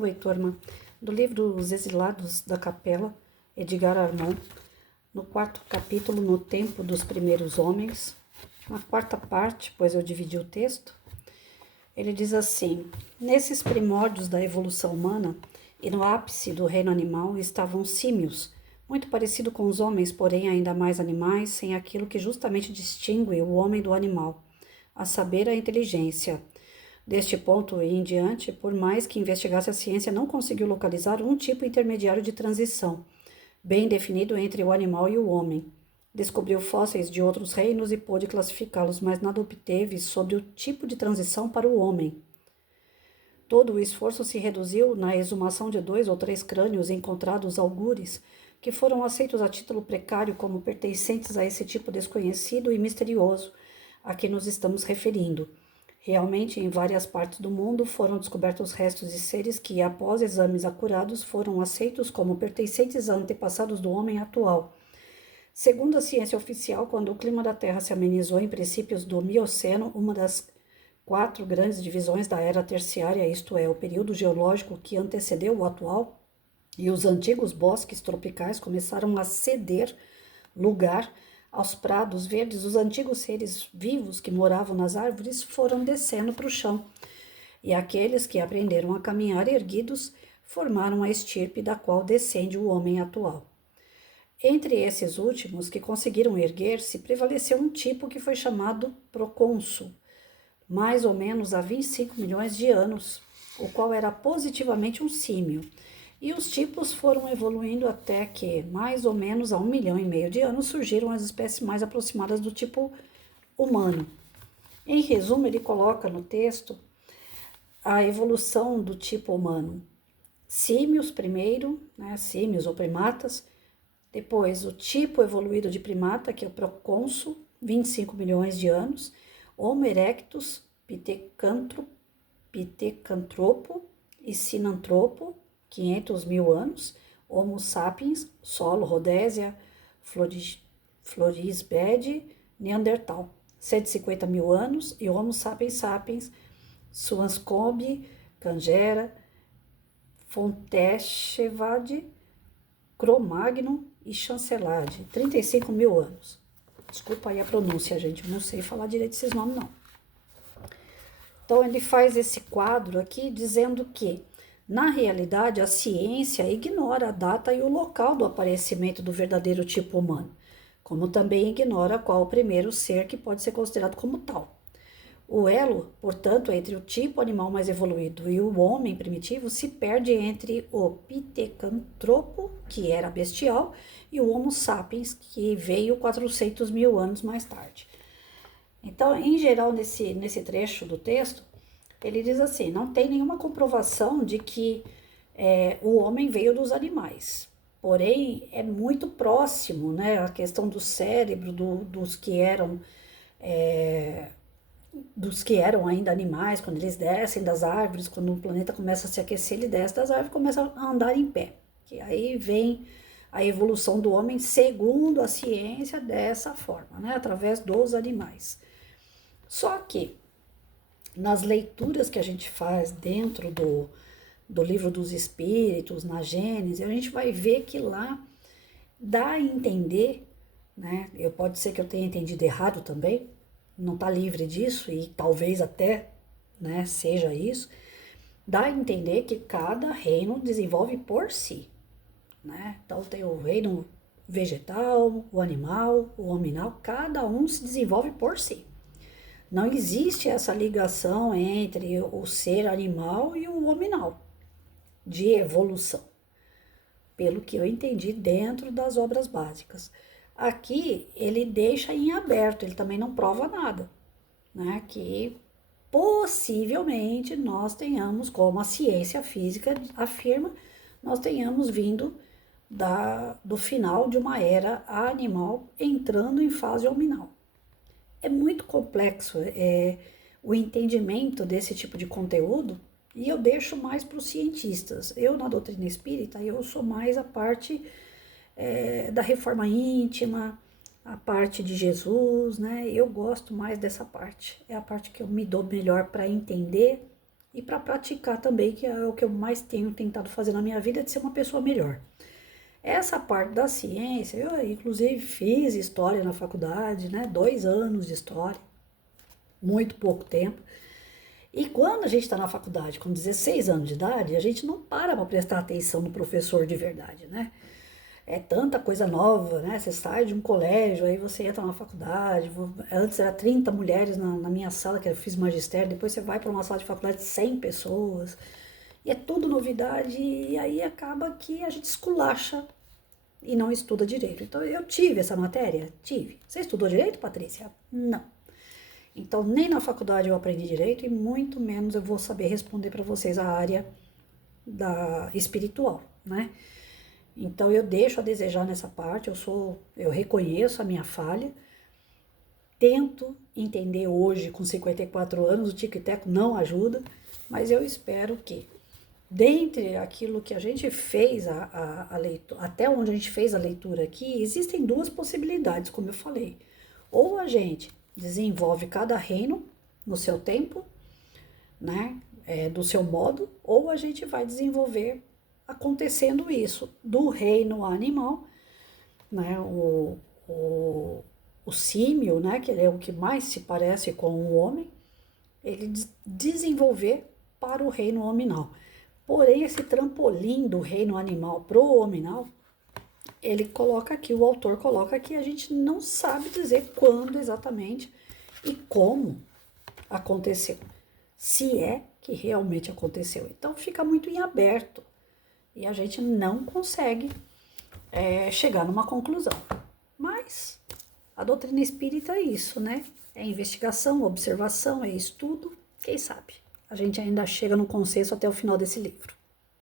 Oi, turma. Do livro Os Exilados da Capela, Edgar Armand, no 4º capítulo, No Tempo dos Primeiros Homens, na 4ª parte, pois eu dividi o texto, ele diz assim: nesses primórdios da evolução humana e no ápice do reino animal estavam símios, muito parecido com os homens, porém ainda mais animais, sem aquilo que justamente distingue o homem do animal, a saber, a inteligência. Deste ponto em diante, por mais que investigasse a ciência, não conseguiu localizar um tipo intermediário de transição, bem definido entre o animal e o homem. Descobriu fósseis de outros reinos e pôde classificá-los, mas nada obteve sobre o tipo de transição para o homem. Todo o esforço se reduziu na exumação de 2 ou 3 crânios encontrados algures, que foram aceitos a título precário como pertencentes a esse tipo desconhecido e misterioso a que nos estamos referindo. Realmente, em várias partes do mundo foram descobertos restos de seres que, após exames acurados, foram aceitos como pertencentes a antepassados do homem atual. Segundo a ciência oficial, quando o clima da Terra se amenizou em princípios do Mioceno, uma das 4 grandes divisões da Era Terciária, isto é, o período geológico que antecedeu o atual, e os antigos bosques tropicais começaram a ceder lugar aos prados verdes, os antigos seres vivos que moravam nas árvores foram descendo para o chão, e aqueles que aprenderam a caminhar erguidos formaram a estirpe da qual descende o homem atual. Entre esses últimos que conseguiram erguer-se, prevaleceu um tipo que foi chamado procônsul, mais ou menos há 25 milhões de anos, o qual era positivamente um símio. E os tipos foram evoluindo até que, mais ou menos há 1,5 milhão de anos, surgiram as espécies mais aproximadas do tipo humano. Em resumo, ele coloca no texto a evolução do tipo humano. Símios primeiro, símios ou primatas, depois o tipo evoluído de primata, que é o procônsul, 25 milhões de anos, Homo erectus, Pithecanthropo e Sinanthropo, 500 mil anos, Homo sapiens, Solo, Rodésia, Florisbede, Neandertal, 150 mil anos, e Homo sapiens sapiens, Swanscombe, Cangera, Fontechevade, Cro-Magnon e Chancelade, 35 mil anos. Desculpa aí a pronúncia, gente, eu não sei falar direito esses nomes, não. Então, ele faz esse quadro aqui dizendo que, na realidade, a ciência ignora a data e o local do aparecimento do verdadeiro tipo humano, como também ignora qual o primeiro ser que pode ser considerado como tal. O elo, portanto, entre o tipo animal mais evoluído e o homem primitivo se perde entre o Pithecanthropo, que era bestial, e o Homo sapiens, que veio 400 mil anos mais tarde. Então, em geral, nesse trecho do texto, ele diz assim: não tem nenhuma comprovação de que o homem veio dos animais. Porém, é muito próximo, né? A questão do cérebro dos que eram ainda animais, quando eles descem das árvores, quando o planeta começa a se aquecer, ele desce das árvores e começa a andar em pé. Que aí vem a evolução do homem, segundo a ciência, dessa forma, né? Através dos animais. Só que, nas leituras que a gente faz dentro do livro dos Espíritos, na Gênesis, a gente vai ver que lá dá a entender, né? Pode ser que eu tenha entendido errado também, não está livre disso, e talvez até, né, seja isso, dá a entender que cada reino desenvolve por si, né? Então tem o reino vegetal, o animal, o hominal, cada um se desenvolve por si. Não existe essa ligação entre o ser animal e o hominal, de evolução, pelo que eu entendi dentro das obras básicas. Aqui ele deixa em aberto, ele também não prova nada, né? Que possivelmente nós tenhamos, como a ciência física afirma, nós tenhamos vindo do final de uma era animal entrando em fase hominal. É muito complexo o entendimento desse tipo de conteúdo, e eu deixo mais para os cientistas. Eu, na doutrina espírita, eu sou mais a parte da reforma íntima, a parte de Jesus, né? Eu gosto mais dessa parte. É a parte que eu me dou melhor para entender e para praticar também, que é o que eu mais tenho tentado fazer na minha vida, de ser uma pessoa melhor. Essa parte da ciência, eu inclusive fiz história na faculdade, né? 2 anos de história, muito pouco tempo. E quando a gente está na faculdade com 16 anos de idade, a gente não para prestar atenção no professor de verdade, né? É tanta coisa nova, né? Você sai de um colégio, aí você entra na faculdade. Antes era 30 mulheres na minha sala, que eu fiz magistério, depois você vai para uma sala de faculdade de 100 pessoas. E é tudo novidade, e aí acaba que a gente esculacha e não estuda direito. Então eu tive essa matéria? Tive. Você estudou direito, Patrícia? Não. Então nem na faculdade eu aprendi direito e muito menos eu vou saber responder para vocês a área da espiritual, né? Então eu deixo a desejar nessa parte, eu reconheço a minha falha, tento entender hoje com 54 anos, o tico e teco não ajuda, mas eu espero que dentre aquilo que a gente fez a leitura, até onde a gente fez a leitura aqui, existem duas possibilidades, como eu falei. Ou a gente desenvolve cada reino no seu tempo, né, do seu modo, ou a gente vai desenvolver acontecendo isso do reino animal, né, o símio, né, que ele é o que mais se parece com o homem, ele desenvolver para o reino hominal. Porém, esse trampolim do reino animal pro hominal, ele coloca aqui, o autor coloca aqui, a gente não sabe dizer quando exatamente e como aconteceu, se é que realmente aconteceu. Então fica muito em aberto e a gente não consegue chegar numa conclusão. Mas a doutrina espírita é isso, né? É investigação, observação, é estudo, quem sabe? A gente ainda chega no consenso até o final desse livro.